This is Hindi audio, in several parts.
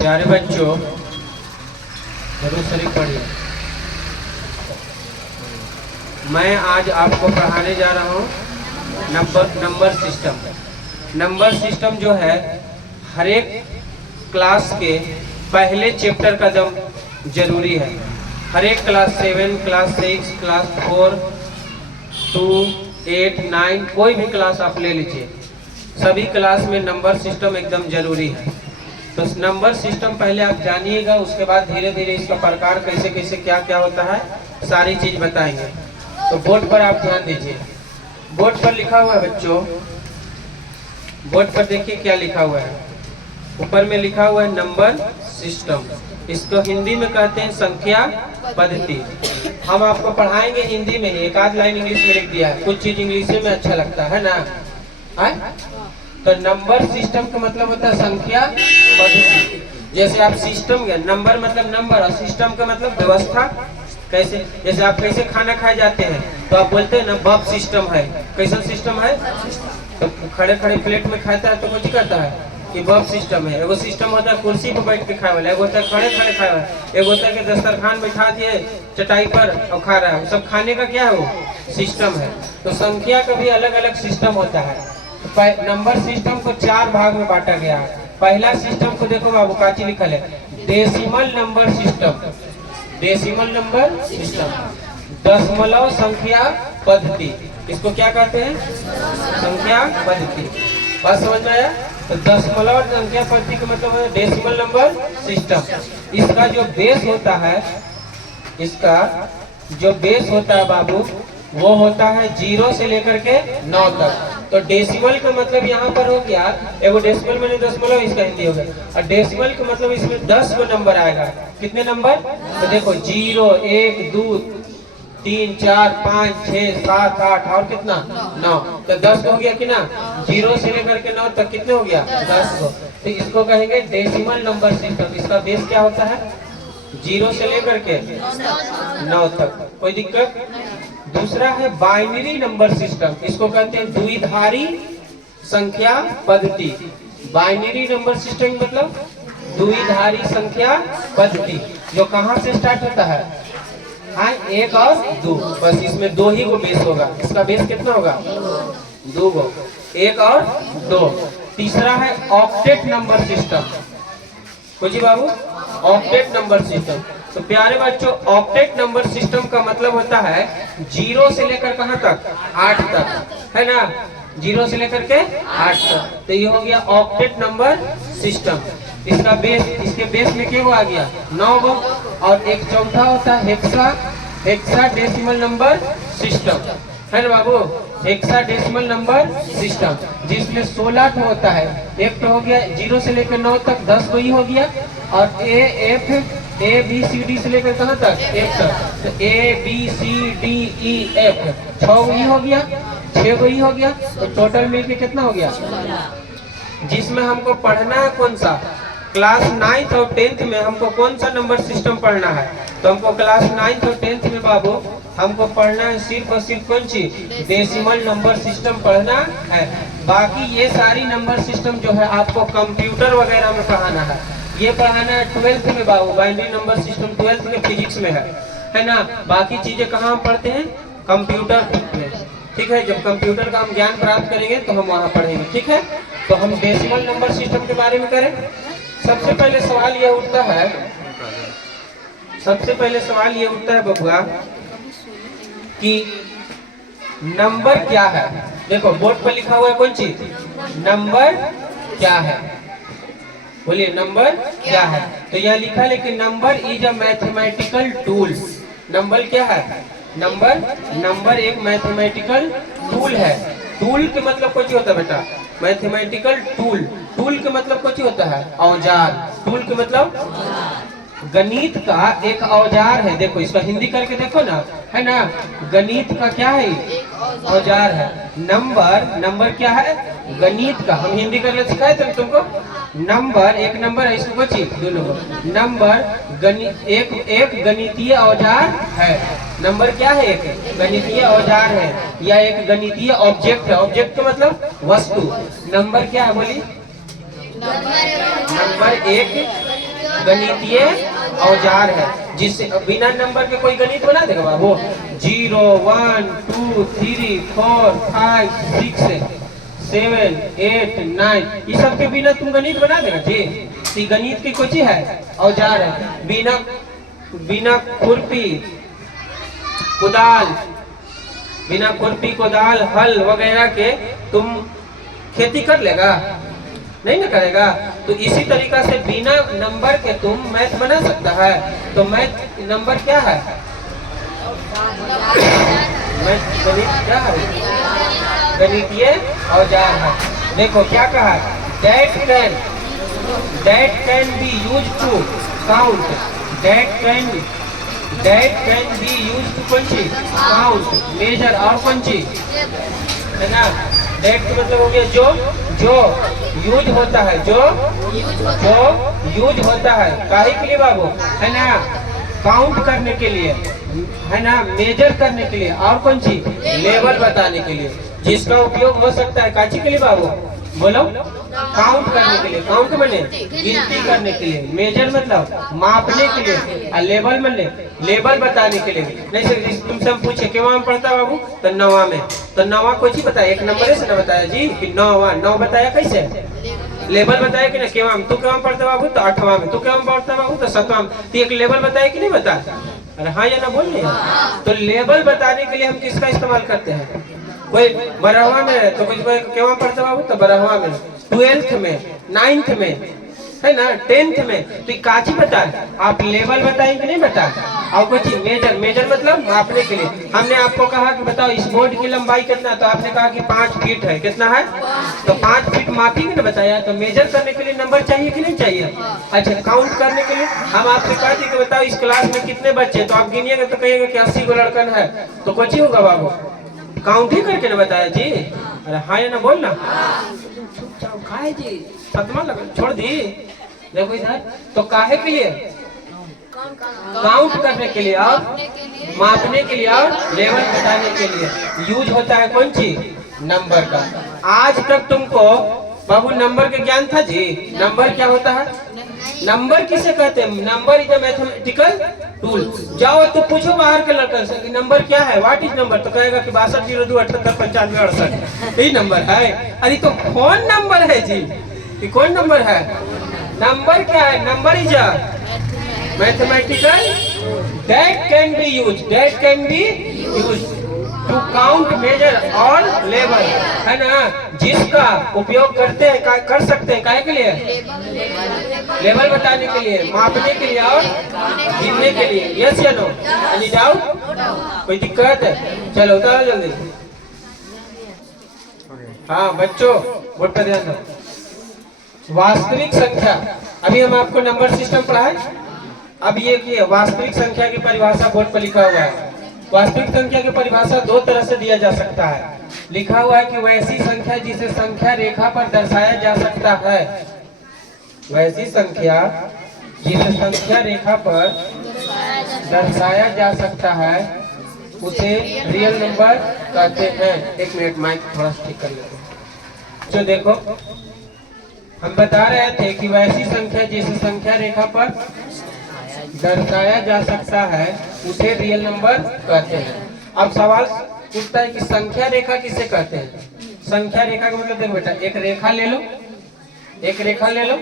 प्यारे बच्चों, जरूर शरीफ पढ़िए। मैं आज आपको पढ़ाने जा रहा हूँ नंबर सिस्टम। नंबर सिस्टम जो है हर एक क्लास के पहले चैप्टर का दम जरूरी है। हर एक क्लास 7, क्लास 6, क्लास 4, 2, 8, 9 कोई भी क्लास आप ले लीजिए, सभी क्लास में नंबर सिस्टम एकदम जरूरी है। तो नंबर सिस्टम पहले आप जानिएगा, उसके बाद धीरे धीरे इसका प्रकार कैसे कैसे क्या क्या होता है सारी चीज बताएंगे। तो बोर्ड पर आप ध्यान दीजिए। बोर्ड पर लिखा हुआ है बच्चों, बोर्ड पर देखिए क्या लिखा हुआ है। ऊपर में लिखा हुआ है नंबर सिस्टम। इसको हिंदी में कहते हैं संख्या पद्धति। हम आपको पढ़ाएंगे हिंदी में ही, एक आध लाइन इंग्लिश में लिख दिया है, कुछ चीज इंग्लिश में अच्छा लगता है ना। तो नंबर सिस्टम का मतलब होता है संख्या पद्धति। जैसे आप सिस्टम के नंबर मतलब नंबर और सिस्टम का मतलब व्यवस्था। कैसे, जैसे आप कैसे खाना खाए जाते हैं तो आप बोलते हैं ना बफ सिस्टम है। कैसा सिस्टम है? तो खड़े खड़े प्लेट में खाता है तो कुछ कहता है कि बफ सिस्टम है। एगो सिस्टम होता है कुर्सी पर बैठ के खाए वाला, एगो होता है खड़े खड़े खाए वाला, एगो होता है कि दस्तरखान बैठा दिए चटाई पर और खा रहा है। सब खाने का क्या है? वो सिस्टम है। तो संख्या का भी अलग अलग सिस्टम होता है। नंबर सिस्टम को 4 भाग में बांटा गया है। पहला सिस्टम को देखो बाबू, काची लिखल है decimal number system. Decimal number system, दशमलव संख्या पद्धति। इसको क्या कहते हैं? संख्या पद्धति। बात समझ में आया? तो दशमलव संख्या पद्धति का मतलब है डेसिमल नंबर सिस्टम। इसका जो बेस होता है, इसका जो बेस होता है बाबू, वो होता है 0 से लेकर के 9 तक। तो डेसिमल का मतलब यहाँ पर हो गया, एगो डेसिमल मैंने दशमलव, इसका हिंदी हो गया। और डेसिमल का मतलब इसमें 10 गो नंबर आएगा। कितने नंबर? तो देखो 0, 1, 2, 3, 4, 5, 6, 7, 8 और कितना 9। तो 10 हो गया कि ना। 0 से लेकर के 9 तक कितने हो गया? 10 गो। तो इसको कहेंगे डेसिमल नंबर सिस्टम। इसका बेस क्या होता है? 0 से लेकर के 9 तक। कोई दिक्कत? दूसरा है बाइनरी नंबर सिस्टम। इसको कहते हैं द्विधारी संख्या पद्धति। बाइनरी नंबर सिस्टम मतलब द्विधारी संख्या पद्धति, जो कहाँ से स्टार्ट होता है? 1 और 2। बस इसमें 2 ही को बेस होगा। इसका बेस कितना होगा? 2 गो, 1 और 2। तीसरा है ऑक्टेट नंबर सिस्टम। कुछ बाबू, ऑक्टेट नंबर सिस्टम। तो प्यारे बच्चों, ऑक्टेट नंबर सिस्टम का मतलब होता है 0 से लेकर कहां तक? 8 तक, है ना। 0 से लेकर के 8 तक। तो ये हो गया ऑक्टेट नंबर सिस्टम। इसका बेस, इसके बेस में क्या आ गया? 9 गो। और एक चौथा होता है हेक्सा डेसिमल नंबर सिस्टम, है ना बाबू। हेक्सा डेसिमल नंबर सिस्टम जिसमें 16 होता है। एक तो हो गया 0 से लेकर 9 तक, 10 को ही हो गया। और ए बी सी डी से लेकर कहाँ तक? F तक। तो A B C D E F 6 ही हो गया, 6 को ही हो गया। तो टोटल मिलके कितना हो गया? जिसमें हमको पढ़ना है कौन सा? क्लास 9th और 10th में हमको कौन सा नंबर सिस्टम पढ़ना है? तो हमको क्लास 9th और 10th में बाबू हमको पढ़ना है सिर्फ और सिर्फ कौन सी? डेसिमल नंबर सिस्टम पढ़ना है। बाकी ये सारी नंबर सिस्टम जो है आपको कंप्यूटर वगैरह में पढ़ाना है। ये पढ़ाना है 12th में बाबू। बाइनरी नंबर सिस्टम 12th में फिजिक्स में है ना। बाकी चीजें कहाँ हम पढ़ते हैं? कंप्यूटर में, ठीक है। जब कंप्यूटर का हम ज्ञान प्राप्त करेंगे तो हम वहाँ पढ़ेंगे, ठीक है। तो हम डेसिमल नंबर सिस्टम के बारे में करें। सबसे पहले सवाल ये उठता है, बबुआ कि नंबर क्या है। देखो बोर्ड पर लिखा हुआ है कौन चीज? नंबर क्या है। बोलिए नंबर क्या है। तो यह लिखा है कि number is a mathematical tool. Number क्या है? नंबर एक मैथमेटिकल टूल है। टूल के मतलब कुछ होता है बेटा? Mathematical tool. टूल के मतलब कुछ होता है? औजार। टूल के मतलब गणित का एक औजार है। देखो इसका हिंदी करके देखो ना, है ना। गणित का क्या है? औजार है। नंबर क्या है? गणित का। हम हिंदी कर ले सिखाए थे तुमको। नंबर एक नंबर है, इसको बची दोनों को। नंबर एक गणितीय औजार है। नंबर क्या है? एक गणितीय औजार है या एक गणितीय ऑब्जेक्ट है। ऑब्जेक्ट का मतलब वस्तु। नंबर क्या है? बोली। नंबर एक गणितीय औजार है, जिससे बिना नंबर के कोई गणित बना देगा बाबू? 0 1 2 3 4 5 6 7 8 9 ये सब के बिना तुम गणित बना देगा जी? ये गणित की कोई है? औजार है। बिना खुरपी कुदाल, बिना खुरपी कुदाल हल वगैरह के तुम खेती कर लेगा? नहीं ना करेगा। तो इसी तरीका से बिना नंबर के तुम मैथ बना सकता है। तो मैथ नंबर क्या है? मैथ गणित क्या है? गणितीय औजार है। देखो क्या कहा, that can be used to count, that can be used to Panchi count, measure और पंची है ना। that का मतलब हो गया जो यूज होता है, जो यूज होता है काहे के लिए बाबू? है ना, काउंट करने के लिए, है ना, मेजर करने के लिए और कौन सी? लेवल बताने के लिए, जिसका उपयोग हो सकता है काची के लिए बाबू? बोलो, काउंट करने के लिए। काउंट माने गिनती करने के लिए, मेजर मतलब मापने के लिए, और लेवल माने लेवल बताने के लिए। नहीं सर तुमसे हम पूछे केवा में पढ़ता बाबू? तो 9वां में। तो 9वां कोई चीज बताया? एक नंबर से ना बताया जी कि 9 बताया कैसे? लेवल बताया कि ना केवा में? तू केवा में पढ़ता बाबू? तो 8वां में। तू केवा में पढ़ता बाबू? तो 7वां में। तो एक लेवल बताया कि नहीं बताया? अरे हाँ या ना बोल रहे? तो लेवल बताने के लिए हम किसका इस्तेमाल करते हैं? कोई 12वां में है तो कोई केवा पढ़ता बाबू? तो 12वां में, 12th में, 9th में, है ना, 10th में। तो काची बताए? आप लेवल बताएंगे नहीं बताए? और कुछ मेजर मतलब मापने के लिए। हमने आपको कहा कि बताओ इस बोर्ड की लंबाई कितना? तो आपने कहा कि 5 फीट है। कितना है? तो 5 फीट मापेंगे ना बताया। तो मेजर करने के लिए नंबर चाहिए कि नहीं चाहिए? अच्छा, काउंट करने के लिए हम आपसे कहते कि बताओ इस क्लास में कितने बच्चे? तो आप गिनिएगा तो कहिएगा कि 80 गो लड़कन है। तो कुछ ही होगा बाबू? काउंट ही करके ना बताया जी? अरे हाँ या ना बोलना। काहे जी 7वां लगा छोड़ दी? देखो इधर, तो काहे के लिए? काउंट करने के लिए और मापने के लिए और लेवल बताने के लिए यूज होता है कौन चीज? नंबर का। आज तक तुमको बाबू नंबर का ज्ञान था जी? नंबर क्या होता है? नंबर किसे कहते हैं? Number is a mathematical tool. जाओ तो पूछो बाहर के लड़का से कि नंबर क्या है, व्हाट इज नंबर? तो कहेगा कि 62 02 78 95 68 यही नंबर है। अरे तो कौन नंबर है जी? ये कौन नंबर है? नंबर क्या है? Number is a mathematical that can be use to count, measure और लेवल, है ना, जिसका उपयोग करते हैं कर सकते हैं काहे के लिए? लेवल बताने के लिए, मापने के लिए और गिनने के लिए। यस या नो? Any doubt? कोई दिक्कत है? चलो उतारो जल्दी। हाँ बच्चों बोर्ड पर ध्यान दो। वास्तविक संख्या, अभी हम आपको नंबर सिस्टम पढ़ाए। अब ये की वास्तविक संख्या की परिभाषा बोर्ड पर लिखा हुआ है। वास्तविक संख्या की परिभाषा 2 तरह से दिया जा सकता है। लिखा हुआ है कि वैसी संख्या जिसे संख्या रेखा पर दर्शाया जा सकता है, वैसी संख्या जिसे संख्या रेखा पर दर्शाया जा सकता है उसे रियल नंबर कहते हैं। एक मिनट माइक थोड़ा सा ठीक कर लेते हैं। जो देखो हम बता रहे थे कि वैसी संख्या जिसे संख्या रेखा पर दर्शाया जा सकता है उसे रियल नंबर कहते हैं। अब सवाल उठता है कि संख्या रेखा किसे कहते हैं? संख्या रेखा का मतलब देखो बेटा, एक रेखा ले लो, एक रेखा ले लो,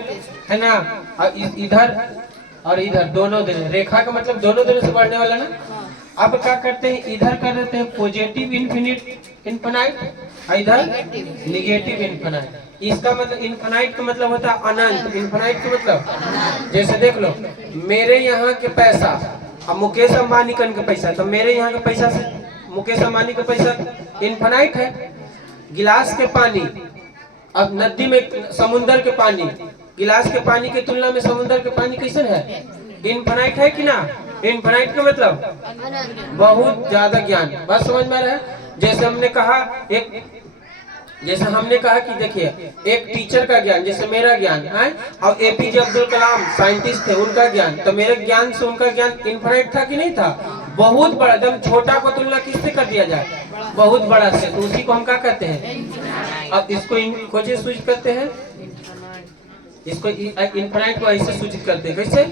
है ना, और इधर और इधर दोनों दिन। रेखा का मतलब दोनों दिन से बढ़ने वाला ना। अब क्या करते हैं, इधर कर देते हैं पॉजिटिव इनफिनिट, इधर निगेटिव इनफिनिट। इसका मतलब इनफिनिट का मतलब होता है अनंत। इनफिनिट का मतलब जैसे देख लो, मेरे यहाँ के पैसा और मुकेश अंबानी का पैसा, तो मेरे यहाँ के पैसा से मुकेश अंबानी का पैसा इनफिनिट है। गिलास के पानी, अब नदी में समुद्र के पानी, गिलास के पानी की तुलना में समुद्र के पानी कैसे है? इनफिनिट है कि ना? इनफिनिट का मतलब बहुत ज्यादा ज्ञान। बस समझ में आ रहा है? जैसे हमने कहा कि देखिए एक टीचर का ज्ञान, जैसे मेरा ज्ञान है, और एपीजे अब्दुल कलाम साइंटिस्ट थे, उनका ज्ञान, तो मेरे ज्ञान से उनका ज्ञान इनफिनिट था कि नहीं था? बहुत बड़ा। एकदम छोटा को तुलना किससे कर दिया जाए? बहुत बड़ा से। तो उसी को हम क्या कहते हैं? अब इसको कोचिंग स्विच करते हैं, इसको इनफाइनाइट को ऐसे सूचित करते हैं, कैसे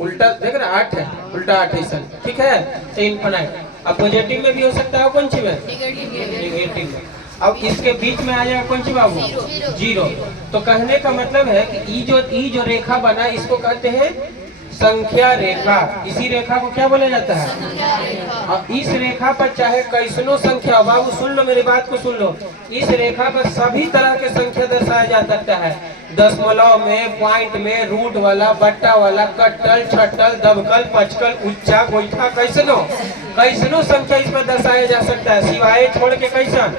उल्टा देख रहे 8 है, उल्टा 8 ऐसा, ठीक है। तो इनफाइनाइट अब पॉजिटिव में भी हो सकता है, कौन सी में नेगेटिव में। अब इसके बीच में आ जाएगा कौन सी बाबू, जीरो। तो कहने का मतलब है कि ई जो रेखा बना इसको कहते हैं संख्या रेखा। इसी रेखा को क्या बोला जाता है, और इस रेखा पर चाहे कैसनो संख्या, बाबू सुन लो मेरी बात को सुन लो, इस रेखा पर सभी तरह के संख्या दर्शाया जा सकता है। दशमलव में, पॉइंट में, रूट वाला, बट्टा वाला, कट्टल, छट्टल, दबकल, पचकल, उच्चा, गोईठा, कैसनो संख्या इस पर दर्शाया जा सकता है, सिवाय छोड़ के कैसन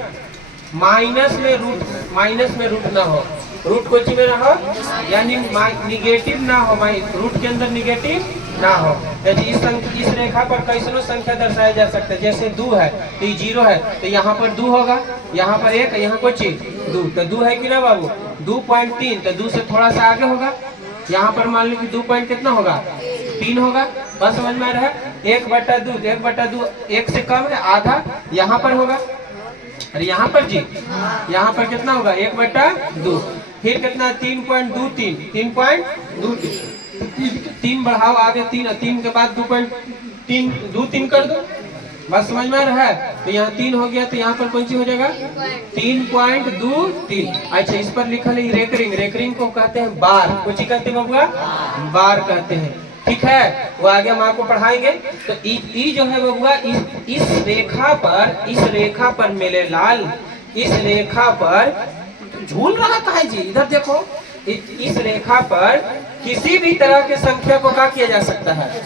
माइनस में रूट ना हो, रूट कोई चीज में ना हो, यानी निगेटिव ना हो, रूट के अंदर निगेटिव ना हो। इस रेखा पर कैसनो संख्या दर्शाया जा सकता है। जैसे 2 है तो 0 है, तो यहाँ पर 2 होगा, यहाँ पर 1, यहाँ कोई चीज 2, तो 2 है कि ना बाबू। 2.3 तो 2 से थोड़ा सा आगे होगा, यहाँ पर मान लो कि 2 पॉइंट कितना होगा, 3 होगा। बस समझ में आ रहा है। 1/2, 1/2 1 से कम है, आधा यहाँ पर होगा, अरे यहाँ पर जी, यहाँ पर कितना होगा 1/2, फिर कितना 3.23, 3.23, 3 बढ़ाओ आगे, 3 के बाद 2.3 कर दो, बस समझ में आ रहा है। तो यहाँ 3 हो गया, तो यहाँ पर कौन सी हो जाएगा 3.23। अच्छा, इस पर लिखा है रेकरिंग को कहते हैं बार, कुछ ही कहते हैं बबुआ, बार कहते हैं, ठीक है। वो आगे हम आपको पढ़ाएंगे। तो ई जो है बबुआ, इस रेखा पर मेरे लाल, इस रेखा पर झूल रहा था है जी, इधर देखो, इस रेखा पर किसी भी तरह के संख्या को क्या किया जा सकता है,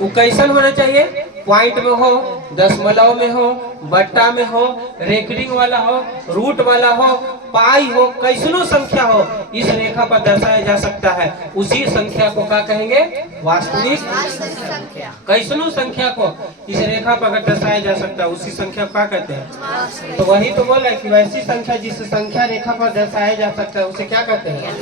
वो कैसन होना चाहिए, पॉइंट में हो, दशमलव में हो, बट्टा में हो, रेकरिंग वाला हो, रूट वाला हो, पाई हो, कैसनो संख्या हो, इस रेखा पर दर्शाया जा सकता है। उसी संख्या को क्या कहेंगे, वास्तविक संख्या। कैसनो संख्या को इस रेखा पर दर्शाया जा सकता है, उसी संख्या को क्या कहते हैं। तो वही तो बोला कि वैसी संख्या जिस संख्या रेखा पर दर्शाया जा सकता है उसे क्या कहते हैं।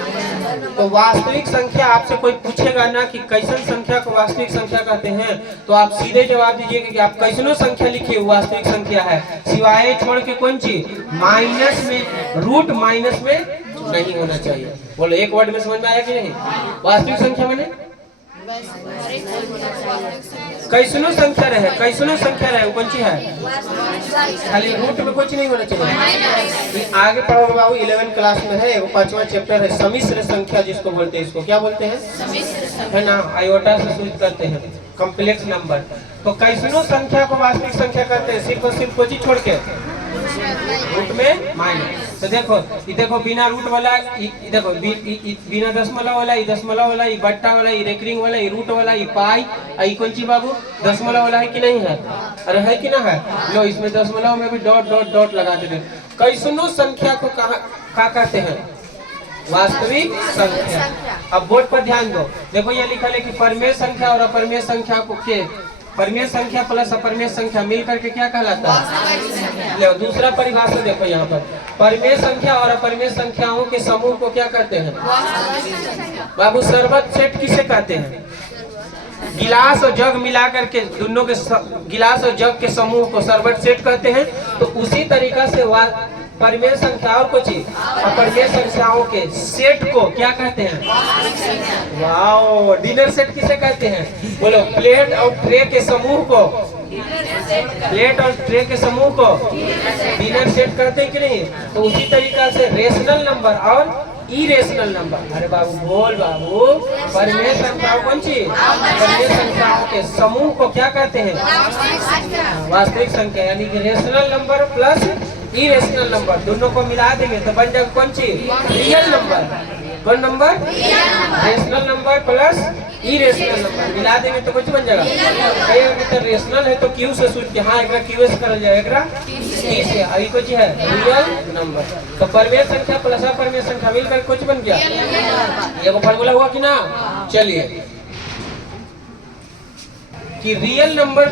तो वास्तविक संख्या, आपसे कोई पूछेगा ना कि कैसन संख्या को वास्तविक संख्या कहते हैं, तो आप सीधे जवाब दीजिएगा कि आप कैसनो संख्या लिखिए, वास्तविक संख्या है, सिवाय छोड़ के कौन चीज, माइनस में, रूट माइनस में नहीं होना चाहिए। बोलो एक वर्ड में समझ में आया कि नहीं। वास्तविक संख्या मैंने कैसनो संख्या रहे, कैसनो संख्या रहे, कौन सी है, खाली रूट में कुछ नहीं होना चाहिए। आगे पढ़ोगे बाबू, 11 क्लास में है, वो 5वां चैप्टर है सम्मिश्र संख्या, जिसको बोलते हैं, इसको क्या बोलते हैं, है ना, आयोटा से सूचित करते हैं, कॉम्प्लेक्स नंबर। तो कैसनो संख्या को वास्तविक संख्या कहते हैं, सिर्फ और सिर्फ कोई छोड़ के, रूट में माइनस। तो देखो बिना रूट वाला, देखो बिना दशमलव वाला, दशमलव वाला, बट्टा वाला, रेकरिंग वाला, रूट वाला, पाई, कौन सी बाबू, दशमलव वाला है कि नहीं है, अरे है कि ना है। लो इसमें दशमलव में भी डॉट डॉट डॉट लगा देते। कैसनो संख्या को कहा कहते हैं, वास्तविक संख्या। अब बोर्ड पर ध्यान दो, देखो ये लिखा है कि परमेय संख्या और अपरमेय संख्या को के, परमेय संख्या प्लस अपरमेय संख्या मिलकर के क्या कहलाता है। ले दूसरा परिभाषा देखो यहाँ पर, परमेय संख्या और अपरमेय संख्याओं के समूह को क्या कहते हैं बाबू, सर्वत सेट किसे कहते हैं, गिलास और जग मिलाकर के दोनों के गिलास और जग के समूह को सर्वत सेट कहते हैं। तो उसी तरीका से परमेय संख्याओं को अपरमेय संख्याओं के सेट को क्या कहते हैं, वाओ, डिनर सेट किसे कहते हैं, बोलो, प्लेट और ट्रे के समूह को, प्लेट और ट्रे के समूह को डिनर सेट कहते हैं कि नहीं। तो उसी तरीका से रेशनल नंबर और इरेशनल नंबर, अरे बाबू बोल बाबू, परमेय संख्याओं कौन सी, परमेय संख्याओं के समूह को क्या कहते हैं, वास्तविक संख्या, यानी कि rational number plus irrational number दोनों को मिला देंगे तो बन जाएगा कौन सी, रियल नंबर। कौन number, rational number plus irrational number मिला देंगे तो कुछ बन जाएगा। तो रेशनल है तो क्यू से सूझ के, हाँ एक क्यू से कर जाएगा, टी से, अभी कुछ है रियल नंबर। तो परमेय संख्या प्लस अपरमेय संख्या मिलकर कुछ बन गया, ये वो फार्मूला हुआ कि ना। चलिए कि रियल नंबर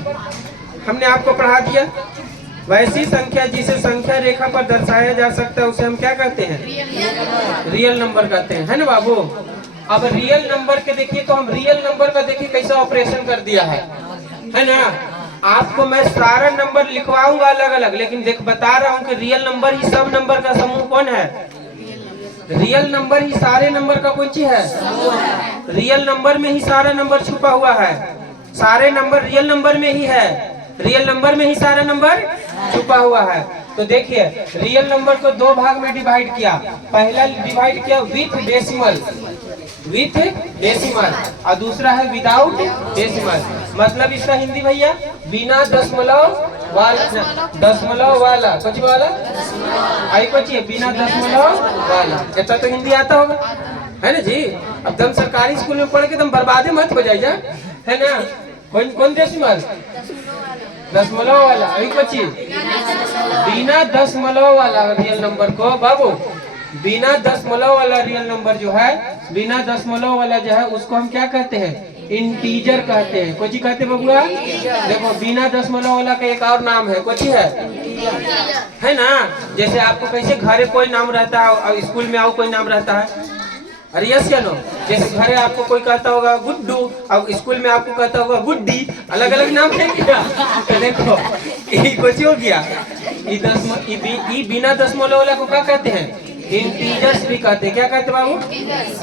हमने आपको पढ़ा दिया। वैसी संख्या जिसे संख्या रेखा पर दर्शाया जा सकता है उसे हम क्या कहते हैं, रियल नंबर कहते हैं, है ना बाबू। अब रियल नंबर के देखिए, तो हम रियल नंबर का देखिए कैसा ऑपरेशन कर दिया है ना। आपको मैं सारा नंबर लिखवाऊंगा अलग अलग, लेकिन बता रहा हूँ कि रियल नंबर ही सब नंबर का समूह कौन है, रियल नंबर ही सारे नंबर का कौन चीज है? रियल नंबर में ही सारा नंबर छुपा हुआ है। सारे नंबर रियल नंबर में ही है। रियल नंबर में ही सारा नंबर छुपा हुआ है। तो देखिए रियल नंबर को दो भाग में डिवाइड किया। पहला डिवाइड किया विथ डेसिमल, विथ डेसिमल, और दूसरा है विदाउट डेसिमल। मतलब इसका हिंदी भैया बिना दशमलव वाला, दशमलव वाला कुछ वाला आई कुछ बिना दशमलव वाला। इतना तो हिंदी आता होगा है ना जी। अब तुम सरकारी स्कूल में पढ़ के तुम बर्बादे मत हो जाइए, है ना। कौन कौन डेसिमल? दशमलव वाला। अभी कुछ बिना दशमलव वाला रियल नंबर को बाबू, बिना दशमलव वाला रियल नंबर जो है, बिना दशमलव वाला जो है उसको हम क्या कहते हैं? इंटीजर कहते हैं। कोची कहते हैं बबुआ? देखो बिना दशमलव वाला का एक और नाम है, कोची है ना। जैसे आपको कैसे घरे कोई नाम रहता है और स्कूल में आओ कोई नाम रहता है, अरे यस या नो। जैसे घरे आपको कोई कहता होगा गुड्डू और स्कूल में आपको कहता होगा गुड्डी, अलग अलग नाम है क्या? तो देखो ये कुछ हो गया। बिना दशमलव वाला को क्या कहते हैं? इंटीजर्स भी कहते हैं। क्या कहते हैं बाबू?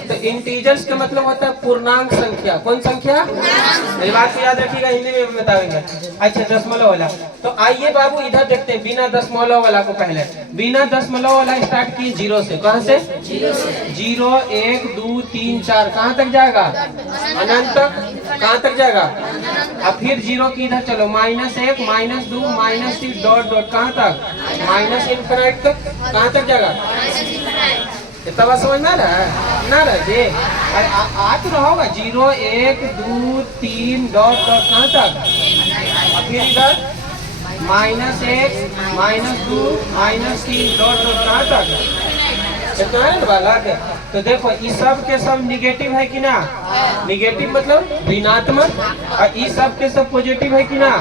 तो इंटीजर्स का मतलब होता है पूर्णांक संख्या। कौन संख्या? मेरी बात को याद रखिएगा, हिंदी में बताएंगे। अच्छा दशमलव वाला, तो आइए बाबू इधर देखते हैं बिना दशमलव वाला को। पहले बिना दशमलव वाला स्टार्ट किए जीरो से। कहाँ से? जीरो, 1 2 3 4 कहाँ तक जाएगा? अनंत तक। कहाँ तक जाएगा? अब फिर जीरो की इधर चलो, -1 -2 -3 डॉट डॉट कहाँ तक? माइनस इनफिनिट तक। कहाँ तक जाएगा? इतना बात समझ में आ रहा है ना जी? आ तो रहा होगा 0 1 2 3 डॉट डॉट कहाँ तक? फिर इधर -1 -2 -3 डॉट डॉट कहाँ तक? इतना है वाला के। तो देखो इस सब के सब निगेटिव है कि ना? निगेटिव मतलब ऋणात्मक, और इस सब के सब पॉजिटिव है कि ना?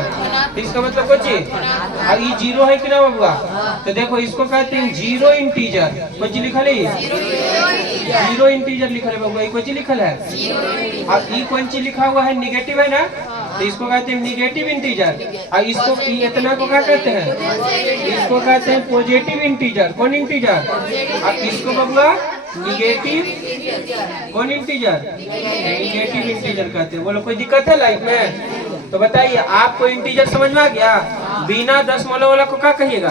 इसका मतलब कुछ और ये जीरो है कि ना बबुआ? तो देखो इसको कहते हैं जीरो इंटीजर। कुछ लिखल है? जीरो इंटीजर लिखल है बबुआ। ये कुछ लिखल है? अब ये कौन चीज लिखा हुआ है? निगेटिव है ना, तो इसको कहते हैं निगेटिव इंटीजर। और इसको इतना को क्या कहते हैं? इसको कहते हैं पॉजिटिव इंटीजर। कौन इंटीजर? और इसको बबुआ निगेटिव कौन इंटीजर? निगेटिव इंटीजर कहते हैं। बोलो कोई दिक्कत है लाइफ में? तो बताइए आपको इंटीजर समझ में आ गया? बिना दशमलव वाला को क्या कहिएगा?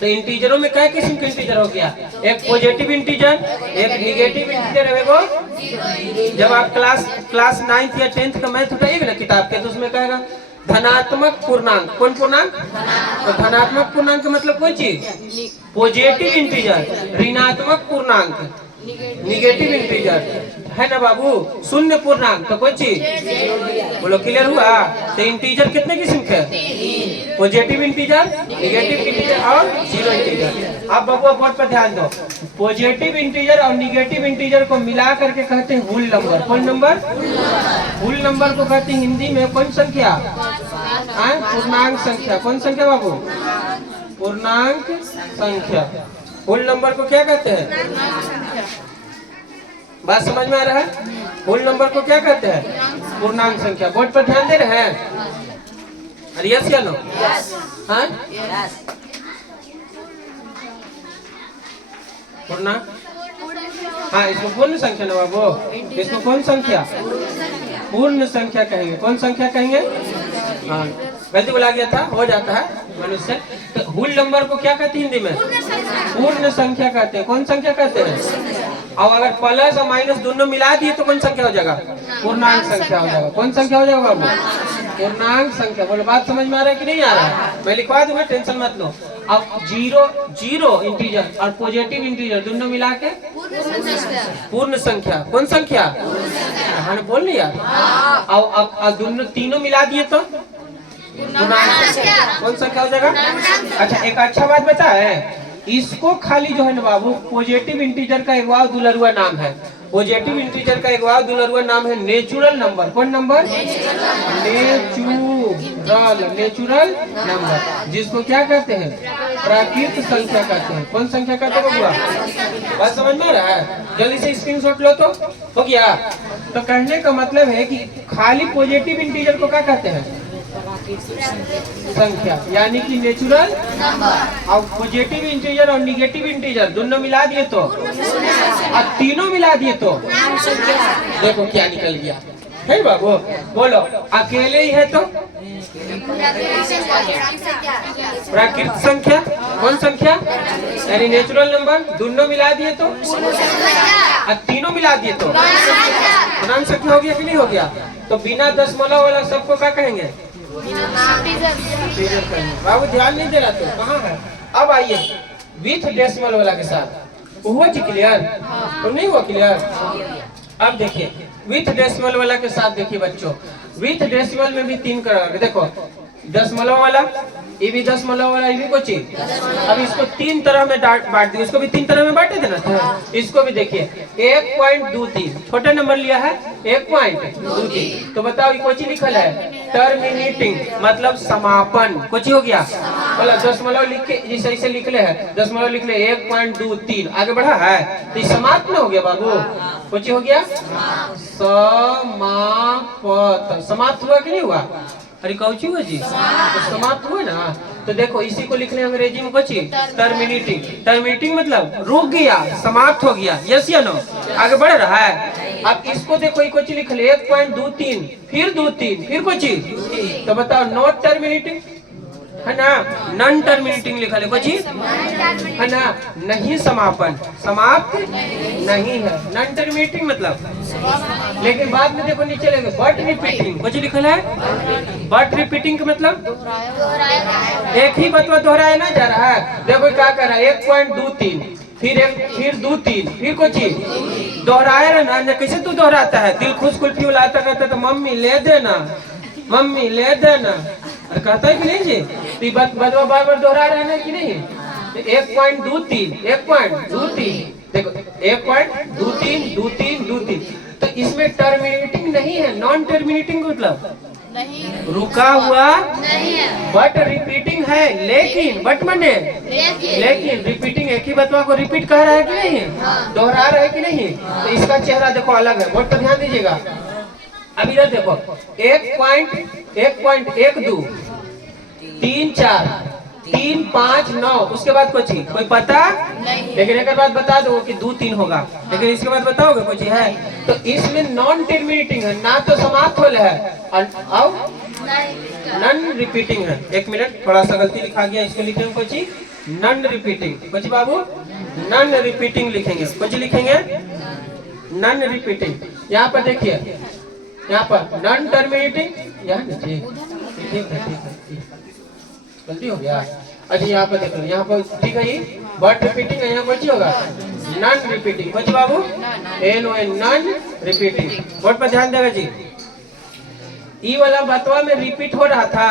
तो इंटीजरों में क्या किस्म के इंटीजर हो गया? एक पॉजिटिव इंटीजर, एक निगेटिव इंटीजर है। वो जब आप क्लास 9th या 10th का मैथ उठाइएगा ना किताब के, तो उसमें कहेगा धनात्मक पूर्णांक। कौन पूर्णांक? तो धनात्मक पूर्णांक का मतलब कोई चीज? Positive integer. ऋणात्मक पूर्णांक निगेटिव इंटीजर है ना बाबू। शून्य पूर्णांक तो कोई चीज? बोलो क्लियर हुआ? तो इंटीजर कितने किस्म के? पॉजिटिव इंटीजर, निगेटिव इंटीजर और जीरो इंटीजर। अब बाबू बोर्ड पर ध्यान दो। पॉजिटिव इंटीजर और निगेटिव इंटीजर को मिला करके कहते हैं होल नंबर। कौन नंबर? होल नंबर को कहते हैं हिंदी में कौन संख्या? पूर्णांक संख्या। कौन संख्या बाबू? पूर्णांक संख्या। होल नंबर को क्या कहते हैं? बात समझ में आ रहा है? होल नंबर को क्या कहते हैं? पूर्णांक संख्या। बोर्ड पर ध्यान दे रहे हैं? अरे यस या नो? हाँ पूर्णांक, हाँ इसको पूर्ण संख्या ना बाबू। इसको कौन संख्या? पूर्ण संख्या कहेंगे। कौन संख्या कहेंगे? हाँ गलती बोला गया था, हो जाता है मनुष्य। तो होल नंबर को क्या कहते हैं हिंदी में? पूर्ण संख्या कहते हैं। कौन संख्या कहते हैं? और अगर प्लस और माइनस दोनों मिला दिए तो कौन संख्या हो जाएगा? पूर्णांक संख्या हो जाएगा। कौन संख्या हो जाएगा बाबू? पूर्णांक संख्या। बोलो बात समझ में आ रहा है कि नहीं आ रहा है? मैं लिखवा दूंगा, टेंशन मत लो। अब जीरो इंटीजर और पॉजिटिव इंटीजर दोनों मिला के पूर्ण संख्या। कौन संख्या? हाँ बोल नहीं यार। और दोनों तीनों मिला दिए तो कौन संख्या हो जाएगा? अच्छा एक अच्छा बात बता है, इसको खाली जो है ना बाबू पॉजिटिव इंटीजर का एक वाव दुलरुआ नाम है। पॉजिटिव इंटीजर का एक वाव दुलरुआ नाम है नेचुरल नंबर। कौन नंबर? नेचुरल नंबर, जिसको क्या कहते हैं? प्राकृतिक संख्या कहते हैं। कौन संख्या कहते हैं बबुआ? बात समझ में आ रहा है? जल्दी से स्क्रीनशॉट लो तो हो गया। तो कहने का मतलब है कि खाली पॉजिटिव इंटीजर को क्या कहते हैं? संख्या, यानी कि नेचुरल नंबर। और पॉजिटिव इंटीजर और निगेटिव इंटीजर दोनों मिला दिए तो, और तीनों मिला दिए तो देखो क्या निकल गया है बाबू। बोलो अकेले ही है तो प्राकृतिक संख्या। कौन संख्या? यानी नेचुरल नंबर। दोनों मिला दिए तो, और तीनों मिला दिए तो पूर्णांक संख्या हो गया कि नहीं हो गया? तो बिना दशमलव वाला सबको क्या कहेंगे? बाबू ध्यान नहीं दे रहा तो कहाँ है? अब आइए विथ डेसिमल वाला के साथ। हुआ जी क्लियर? तो नहीं हुआ क्लियर? अब देखिए विथ डेसिमल वाला के साथ देखिए बच्चों, विथ डेसिमल में भी 3 करोगे। देखो दशमलव वाला, ये भी दशमलव वाला, ये भी कुछ। अब इसको 3 तरह में बांट दिए, इसको भी 3 तरह में बांटे थे ना। इसको भी देखिए 1.23 छोटा नंबर लिया है 1.23। तो बताओ ये कोची लिखल है? टर्मिनेटिंग, मतलब समापन। कोची हो गया? मतलब दशमलव लिख के जिस ऐसे लिख ले है, दशमलव लिख ले 1.23 आगे बढ़ा है तो ये समाप्त न हो गया बाबू। कोची हो गया? समाप्त। समाप्त हुआ कि नहीं हुआ? अरे कौची हुआ जी? तो समाप्त हुआ ना। तो देखो इसी को लिख ले अंग्रेजी में कोची? टर्मिनेटिंग। टर्मिनेटिंग मतलब रुक गया, समाप्त हो गया। यस या नो? आगे बढ़ रहा है। अब इसको देखो ये कोची लिख ले 1.23 फिर 23 फिर कोची। तो बताओ नॉट टर्मिनेटिंग है ना, नॉन टर्मिनेटिंग लिखा है कोची है ना, नहीं समापन, समाप्त नहीं है, नॉन टर्मिनेटिंग मतलब। लेकिन बाद में देखो नीचे लगे बट रिपीटिंग। कुछ लिखा है बट रिपीटिंग का मतलब एक ही बात दोहराया ना जा रहा है। देखो क्या कर रहा है 1.23 फिर 23 फिर कुछ दोहराया ना। कैसे तू दोहराता है? दिल खुश कुल्फी लाता रहता तो मम्मी ले देना, मम्मी ले देना कहता है कि नहीं जी? तो बात बार बार दोहरा रहे हैं कि नहीं? 1.23 देखो 1.23 तो इसमें टर्मिनेटिंग नहीं है, नॉन टर्मिनेटिंग मतलब नहीं, रुका हुआ नहीं है, बट रिपीटिंग है। लेकिन बट मने लेकिन रिपीटिंग, एक ही बतवा को रिपीट कर रहा है कि नहीं? दोहरा रहा है कि नहीं? तो इसका चेहरा देखो अलग है। बोर्ड पर ध्यान दीजिएगा। अब इधर देखो 1.12 3 4 3 5 9 उसके बाद कुछ कोई पता नहीं। लेकिन एक बात बता दो कि 2 3 होगा, लेकिन इसके बाद बताओगे कुछ है? तो इसमें नॉन टर्मिनेटिंग है, ना तो समाप्त हो है और नॉन रिपीटिंग है। 1 मिनट, थोड़ा सा गलती लिखा गया, इसको लिखेंगे कुछ नॉन रिपीटिंग। कुछ बाबू नॉन रिपीटिंग लिखेंगे, कुछ लिखेंगे नॉन रिपीटिंग। यहाँ पर देखिए, यहाँ पर नॉन टर्मिनेटिंग, यहाँ नीचे ठीक है गलती हो गया। अच्छा यहाँ पर देख लो, यहाँ पर ठीक है, ये बट रिपीटिंग है, यहाँ पर होगा नॉन रिपीटिंग। कुछ बाबू NON नॉन रिपीटिंग। बोर्ड पर ध्यान देगा जी। ई वाला बतवा में रिपीट हो रहा था,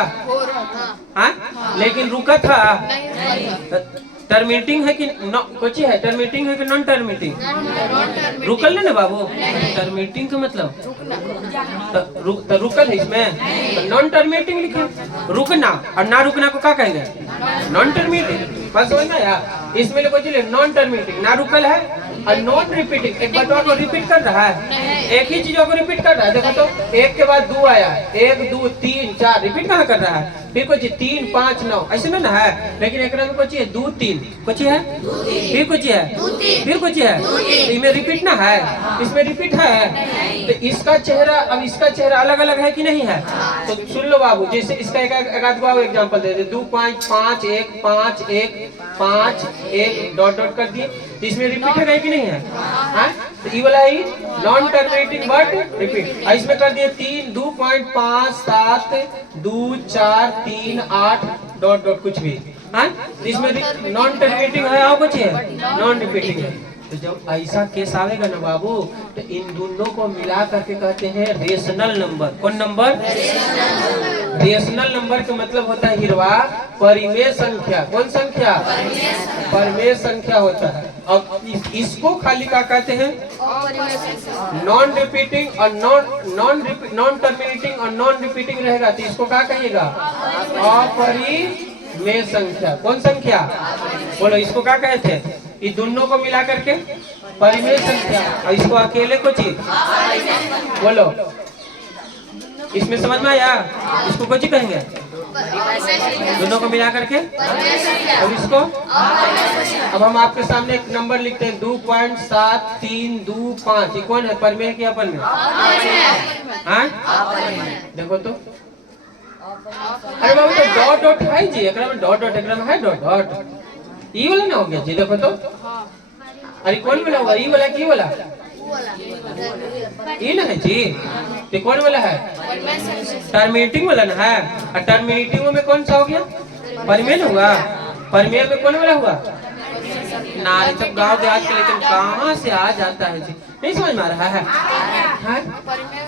हाँ, लेकिन रुका था। टर्मिनेटिंग है कि कुछ है? टर्मिनेटिंग है कि नॉन टर्मिनेटिंग? रुकल ना बाबू, टर्मिनेटिंग का मतलब तो रुकल है इसमें, नॉन टर्मिनेटिंग लिखा। रुकना और ना रुकना को क्या कहेंगे? Non terminating. बस समझना यार, इसमें कुछ नॉन टर्मिनेटिंग, ना रुकल है और नॉन रिपीटिंग, एक बात को रिपीट कर रहा है, एक ही चीजों को रिपीट कर रहा है। देखो तो 1 के बाद 2 आया, 1 2 3 4 रिपीट कहाँ कर रहा है? फिर कुछ 3 5 9 ऐसे ना है। लेकिन एक में कुछ 2 3 कुछ है, फिर कुछ है, फिर कुछ है, तो इसमें रिपीट ना है, इसमें रिपीट है। तो इसका चेहरा अब इसका चेहरा अलग अलग है कि नहीं है? तो सुन लो बाबू, जैसे इसका एक आध बाबू एग्जाम्पल दे दे। 2 5 5 1 5 1 5 1 डॉट डॉट कर दिए, इसमें रिपीट है कि नहीं है? हाँ, तो ये वाला ही नॉन टर्मिनेटिंग बट रिपीट। इसमें कर दिए 3 2.5 7 2 4 3 8 डॉट डॉट कुछ भी, हाँ, इसमें नॉन टर्मिनेटिंग है और कुछ है नॉन रिपीटिंग है। तो जब ऐसा केस आवेगा ना बाबू, तो इन दोनों को मिला करके कहते हैं रेशनल नंबर। कौन नंबर? रेशनल नंबर का मतलब होता है हिरवा परिमेय संख्या। कौन संख्या? परिमेय संख्या होता है। अब इसको खाली क्या कहते हैं? नॉन रिपीटिंग और नॉन टर्मिनेटिंग और नॉन रिपीटिंग रहेगा तो इसको क्या कहिएगा? अपरिमेय संख्या। कौन संख्या? बोलो, इसको क्या कहते हैं? ये दोनों को मिला करके परिमेय संख्या, और इसको अकेले को चीज बोलो इसमें समझ में आया? इसको कुछ कहेंगे दोनों को मिला करके। अब इसको अब हम आपके सामने एक नंबर लिखते हैं 2.7325। ये कौन है, परमेय है कि अपरमेय? हाँ देखो तो, अरे बाबू तो डॉट डॉट है जी, एकरा में डॉट डॉट, एकरा में है डॉट डॉट, ई वाला ना हो गया जी। देखो तो, अरे कौन वाला होगा, ई वाला की वाला? ई ना है जी, ये कौन वाला है? टर्मिनेटिंग वाला ना है। और टर्मिनेटिंग में कौन सा हो गया? परमेय हुआ। परमेय में कौन वाला हुआ? ना सब गांव देहात के, लेकिन कहाँ से आ जाता है जी, नहीं समझ में आ रहा है?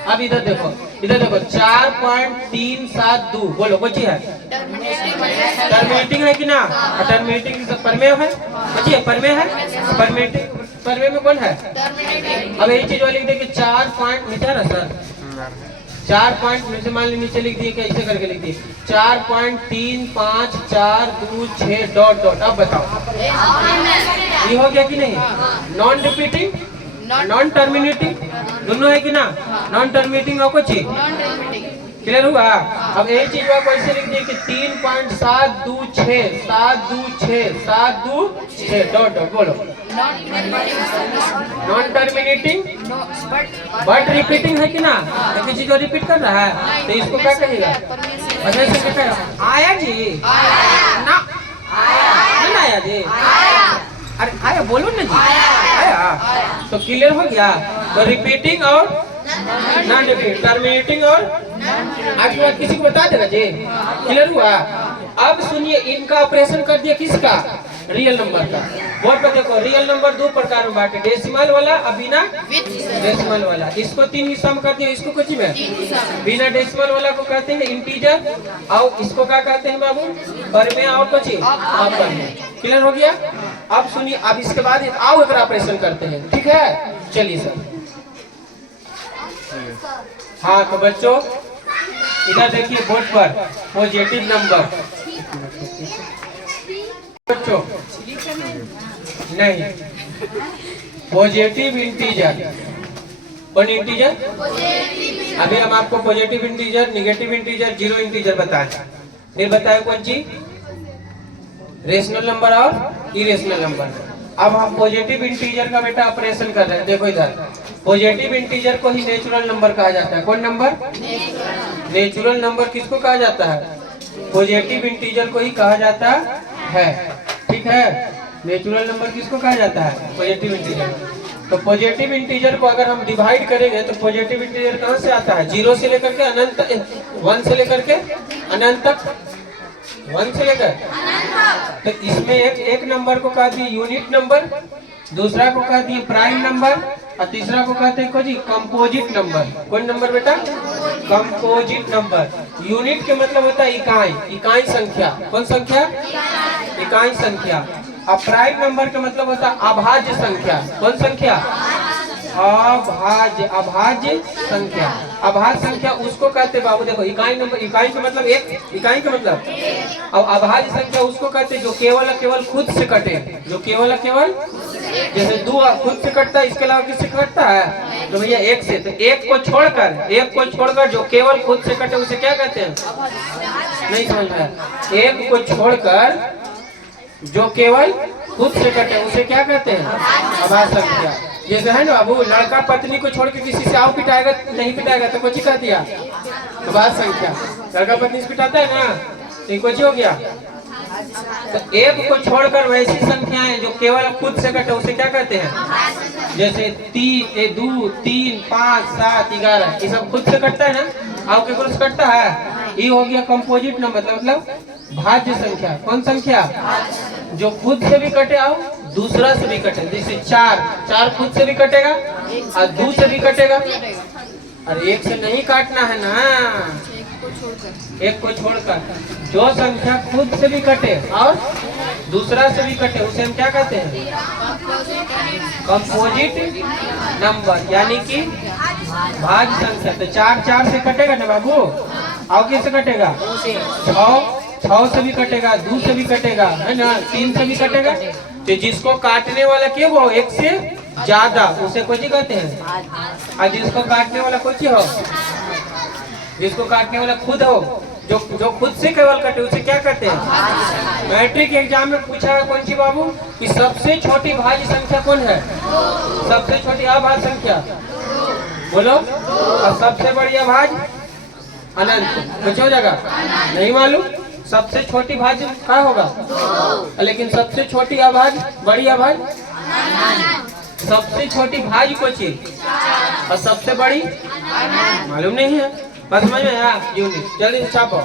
अब इधर देखो, इधर देखो 4.372 बोलो कौन है? टर्मिनेटिंग है कि ना? टर्मिनेटिंग परमेय है, कौन है? परमेय है। परमेय में कौन है? अब यही चीज लिख दे कि 4 पॉइंट नीचे ना सर, 4 पॉइंट नीचे मान ली, नीचे लिख दिए कि ऐसे करके लिख दिए 4.3546 डॉट डॉट। अब बताओ ये हो गया कि नहीं? नॉन रिपीटिंग नॉन टर्मिनेटिंग दोनों है कि ना? नॉन टर्मिनेटिंग और कुछ क्लियर हुआ? अब यही चीज को ऐसे लिख दिए कि 3.726 डॉट डॉट। बोलो नॉन टर्मिनेटिंग बट रिपीटिंग है कि ना? एक चीज को रिपीट कर रहा है तो इसको क्या कहेगा? अच्छा इसको क्या कहेगा? आया जी ना, आया जी, अरे आया बोलो ना जी, आया तो क्लियर हो गया। तो रिपीटिंग और नॉन रिपीट, टर्मिनेटिंग और आगे बात किसी को बता देगा जी, क्लियर हुआ? अब सुनिए, इनका ऑपरेशन कर दिया किसका? रियल नंबर का। बोर्ड पर देखो, रियल नंबर दो प्रकार में बांटे, डेसिमल वाला और बिना डेसिमल वाला। इसको 3 हिस्सा में कर दिया। इसको कुछ में बिना डेसिमल वाला को कहते हैं इंटीजर, और इसको क्या कहते हैं बाबू? परमेय और कुछ अपरमेय। क्लियर हो गया? अब सुनिए, अब इसके बाद आओ एक ऑपरेशन करते हैं, ठीक है? चलिए सर। हाँ तो बच्चों इधर देखिए बोर्ड पर पॉजिटिव नंबर बच्चों नहीं, पॉजिटिव इंटीजर। कौन इंटीजर? अभी हम आपको positive integer, negative integer, zero integer बताएं। फिर बताए कौन सी? रेशनल नंबर और इरेशनल नंबर। अब हम पॉजिटिव इंटीजर का बेटा ऑपरेशन कर रहे हैं। देखो इधर, पॉजिटिव इंटीजर को ही नेचुरल नंबर कहा जाता है। कौन नंबर? नेचुरल नंबर किसको कहा जाता है? पॉजिटिव इंटीजर को ही कहा जाता है, ठीक है? नेचुरल नंबर किसको कहा जाता है? Positive integer. तो पॉजिटिव इंटीजर को अगर हम डिवाइड करेंगे तो पॉजिटिव इंटीजर कहाँ से आता है? 0 से लेकर के अनंत, 1 से लेकर के अनंत तक, 1 से लेकर। तो इसमें एक नंबर को कहा दिए यूनिट नंबर, दूसरा को कहते हैं प्राइम नंबर, और तीसरा को कहते हैं जी कंपोजिट नंबर। कौन नंबर बेटा? Composite number. यूनिट के मतलब होता है इकाई, इकाई संख्या। कौन संख्या? इकाई संख्या। और प्राइम नंबर का मतलब होता है अभाज्य संख्या। कौन संख्या? अभाज्य, अभाज्य संख्या। अभाज्य संख्या उसको कहते बाबू, देखो इकाई नंबर, इकाई का मतलब एक, इकाई का मतलब, और अभाज्य संख्या उसको कहते जो केवल केवल खुद से कटे, जो केवल केवल, जैसे 2 खुद से कटता है, इसके अलावा किससे कटता है? तो भैया 1 से। तो एक को छोड़कर जो केवल खुद से कटे उसे क्या कहते हैं? नहीं समझ रहा है? एक को छोड़कर जो केवल खुद से कटे उसे क्या कहते हैं? अभाज्य संख्या। जैसे है ना बाबू, लड़का पत्नी को छोड़ के किसी से आओ पिटाएगा, नहीं पिटाएगा तो कुछ कह दिया अभाज्य संख्या। लड़का पत्नी से पिटाता है ना, तो कुछ हो गया। तो एक को छोड़कर वैसी संख्याएं जो केवल खुद से कटे उसे क्या कहते हैं? जैसे 3, 2, 3, 5, 7, 11 ये सब खुद से कटता है ना, आओ केवल से कटता है। ये हो गया कंपोजिट नंबर, मतलब भाज्य संख्या। कौन संख्या? जो खुद से भी कटे आओ दूसरा से भी कटे। जैसे 4 खुद से भी कटेगा और 2 से भी कटेगा। अरे एक से नहीं काटना है ना, एक को छोड़कर जो संख्या खुद से भी कटे और दूसरा से भी कटे उसे हम क्या कहते हैं? कंपोजिट नंबर, यानी कि भाज्य संख्या। तो 4 से कटेगा ना बाबू, और किससे कटेगा? 6 से भी कटेगा, 2 से भी कटेगा, है ना, 3 से भी कटेगा। तो जिसको काटने वाला क्या वो 1 से ज्यादा उसे कोई कहते हैं, और जिसको काटने वाला कोई हो जिसको काटने वाला खुद हो, जो खुद से केवल कटे उसे क्या कहते हैं? मैट्रिक एग्जाम में पूछा है कौन सी बाबू कि सबसे छोटी भाज्य संख्या कौन है? सबसे छोटी अभाज्य संख्या बोलो। और सबसे बड़ी अभाज्य अनंत, कुछ हो जाएगा नहीं मालूम। सबसे छोटी भाज्य क्या होगा? लेकिन सबसे छोटी अभाज्य, बड़ी अभाज्य, सबसे छोटी भाज्य को चीज और सबसे बड़ी मालूम नहीं है। बस समझ में आया? यूनिट जल्दी से छापो।